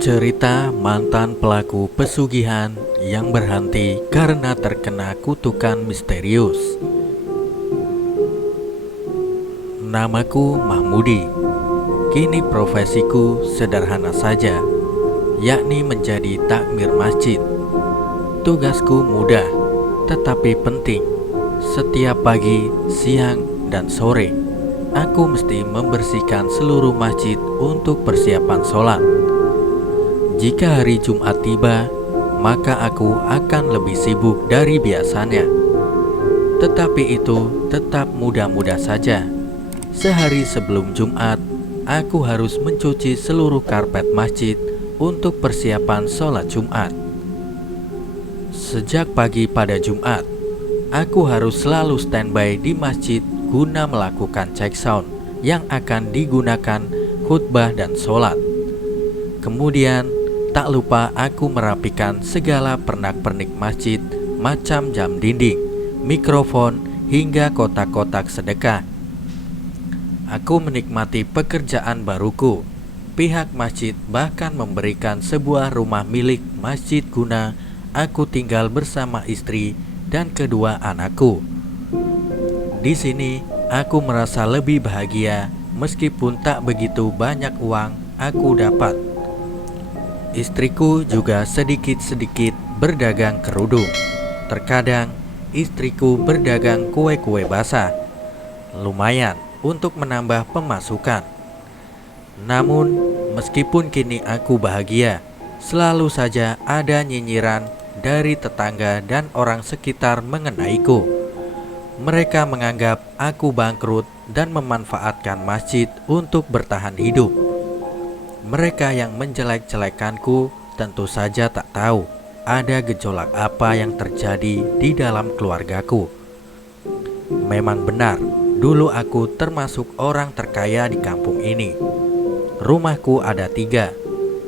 Cerita mantan pelaku pesugihan yang berhenti karena terkena kutukan misterius. Namaku Mahmudi. Kini profesiku sederhana saja, yakni menjadi takmir masjid. Tugasku mudah, tetapi penting. Setiap pagi, siang, dan sore, aku mesti membersihkan seluruh masjid untuk persiapan sholat. Jika hari Jumat tiba, maka aku akan lebih sibuk dari biasanya. Tetapi itu tetap mudah-mudah saja. Sehari sebelum Jumat, aku harus mencuci seluruh karpet masjid untuk persiapan sholat Jumat. Sejak pagi pada Jumat, aku harus selalu standby di masjid guna melakukan cek sound yang akan digunakan khutbah dan sholat. Kemudian, tak lupa aku merapikan segala pernak-pernik masjid, macam jam dinding, mikrofon, hingga kotak-kotak sedekah. Aku menikmati pekerjaan baruku. Pihak masjid bahkan memberikan sebuah rumah milik masjid guna aku tinggal bersama istri dan kedua anakku. Di sini aku merasa lebih bahagia meskipun tak begitu banyak uang aku dapat. Istriku juga sedikit-sedikit berdagang kerudung. Terkadang istriku berdagang kue-kue basah. Lumayan untuk menambah pemasukan. Namun, meskipun kini aku bahagia, selalu saja ada nyinyiran dari tetangga dan orang sekitar mengenaiku. Mereka menganggap aku bangkrut dan memanfaatkan masjid untuk bertahan hidup. Mereka yang menjelek-jelekanku tentu saja tak tahu ada gejolak apa yang terjadi di dalam keluargaku. Memang benar, dulu aku termasuk orang terkaya di kampung ini. Rumahku ada 3,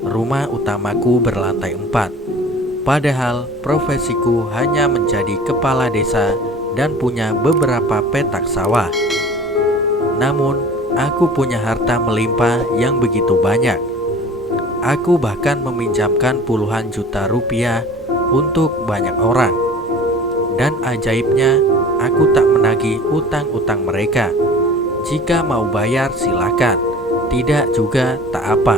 rumah utamaku berlantai 4. Padahal profesiku hanya menjadi kepala desa dan punya beberapa petak sawah. Namun, aku punya harta melimpah yang begitu banyak. Aku bahkan meminjamkan puluhan juta rupiah untuk banyak orang. Dan ajaibnya, aku tak menagih utang-utang mereka. Jika mau bayar silakan, tidak juga tak apa.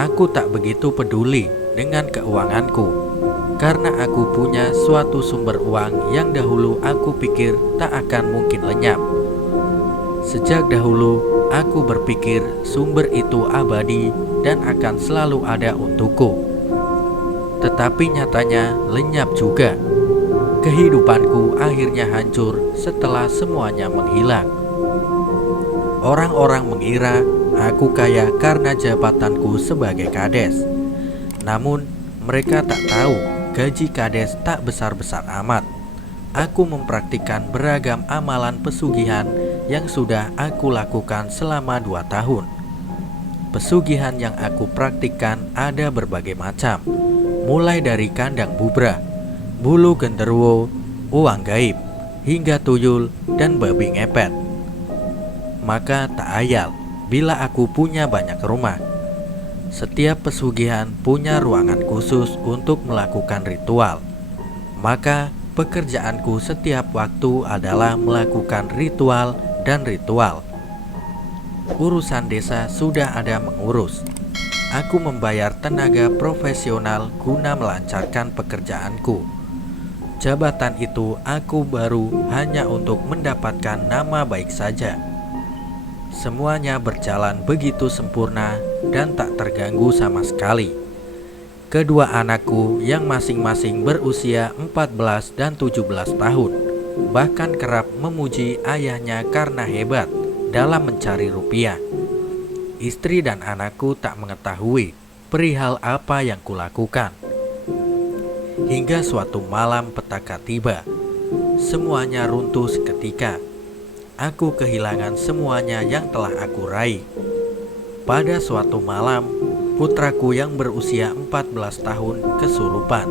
Aku tak begitu peduli dengan keuanganku, karena aku punya suatu sumber uang yang dahulu aku pikir tak akan mungkin lenyap. Sejak dahulu, aku berpikir sumber itu abadi dan akan selalu ada untukku. Tetapi nyatanya lenyap juga. Kehidupanku akhirnya hancur setelah semuanya menghilang. Orang-orang mengira aku kaya karena jabatanku sebagai kades. Namun, mereka tak tahu gaji kades tak besar-besar amat. Aku mempraktikkan beragam amalan pesugihan yang sudah aku lakukan selama 2 tahun. Pesugihan yang aku praktikkan ada berbagai macam, mulai dari kandang bubrah, bulu genderuwo, uang gaib, hingga tuyul dan babi ngepet. Maka tak ayal bila aku punya banyak rumah. Setiap pesugihan punya ruangan khusus untuk melakukan ritual. Maka pekerjaanku setiap waktu adalah melakukan ritual dan ritual. Urusan desa sudah ada mengurus. Aku membayar tenaga profesional guna melancarkan pekerjaanku. Jabatan itu aku baru hanya untuk mendapatkan nama baik saja. Semuanya berjalan begitu sempurna dan tak terganggu sama sekali. Kedua anakku yang masing-masing berusia 14 dan 17 tahun bahkan kerap memuji ayahnya karena hebat dalam mencari rupiah. Istri dan anakku tak mengetahui perihal apa yang kulakukan. Hingga suatu malam petaka tiba, semuanya runtuh seketika. Aku kehilangan semuanya yang telah aku raih. Pada suatu malam, putraku yang berusia 14 tahun kesurupan.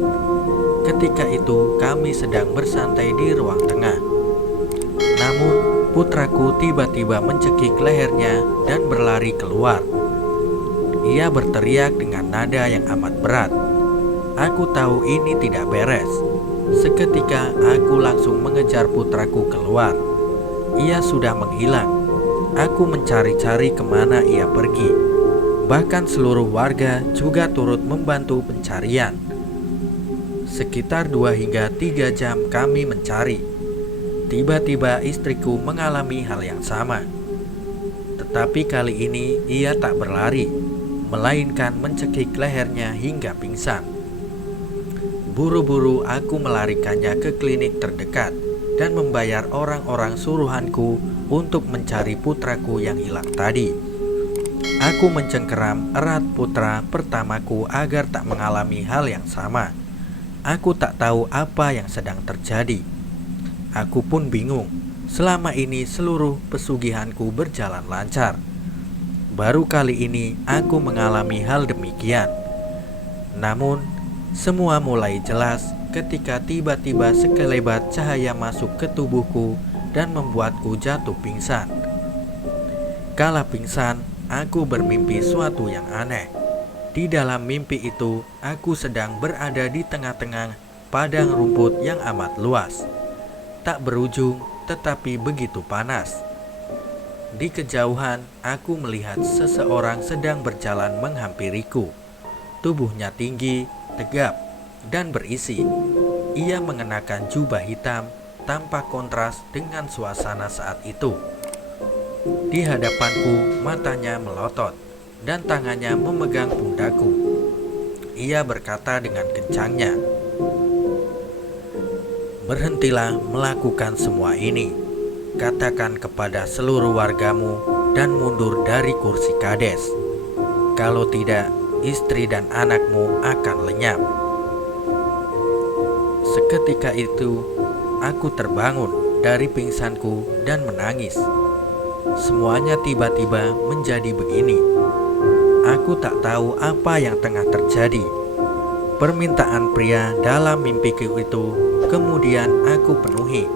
Ketika itu kami sedang bersantai di ruang tengah. Namun putraku tiba-tiba mencekik lehernya dan berlari keluar. Ia berteriak dengan nada yang amat berat. Aku tahu ini tidak beres. Seketika aku langsung mengejar putraku keluar. Ia sudah menghilang. Aku mencari-cari kemana ia pergi. Bahkan seluruh warga juga turut membantu pencarian. Sekitar 2 hingga 3 jam kami mencari. Tiba-tiba istriku mengalami hal yang sama. Tetapi kali ini ia tak berlari, melainkan mencekik lehernya hingga pingsan. Buru-buru aku melarikannya ke klinik terdekat dan membayar orang-orang suruhanku untuk mencari putraku yang hilang tadi. Aku mencengkeram erat putra pertamaku agar tak mengalami hal yang sama. Aku tak tahu apa yang sedang terjadi. Aku pun bingung. Selama ini seluruh pesugihanku berjalan lancar. Baru kali ini aku mengalami hal demikian. Namun, semua mulai jelas ketika tiba-tiba sekelebat cahaya masuk ke tubuhku dan membuatku jatuh pingsan. Kala pingsan, aku bermimpi suatu yang aneh. Di dalam mimpi itu, aku sedang berada di tengah-tengah padang rumput yang amat luas. Tak berujung, tetapi begitu panas. Di kejauhan, aku melihat seseorang sedang berjalan menghampiriku. Tubuhnya tinggi, tegap, dan berisi. Ia mengenakan jubah hitam, tampak kontras dengan suasana saat itu. Di hadapanku, matanya melotot, dan tangannya memegang pundakku. Ia berkata dengan kencangnya, "Berhentilah melakukan semua ini. Katakan kepada seluruh wargamu dan mundur dari kursi kades. Kalau tidak, istri dan anakmu akan lenyap." Seketika itu, aku terbangun dari pingsanku dan menangis. Semuanya tiba-tiba menjadi begini. Aku tak tahu apa yang tengah terjadi. Permintaan pria dalam mimpiku itu kemudian aku penuhi.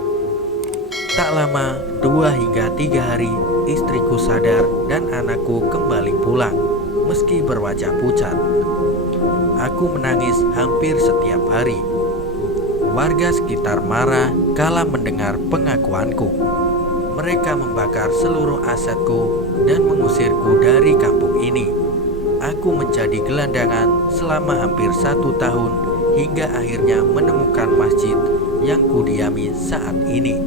Tak lama, 2 hingga 3 hari, istriku sadar dan anakku kembali pulang, meski berwajah pucat. Aku menangis hampir setiap hari. Warga sekitar marah kala mendengar pengakuanku. Mereka membakar seluruh asetku dan mengusirku dari kampung ini. Aku menjadi gelandangan selama hampir 1 tahun hingga akhirnya menemukan masjid yang kudiami saat ini.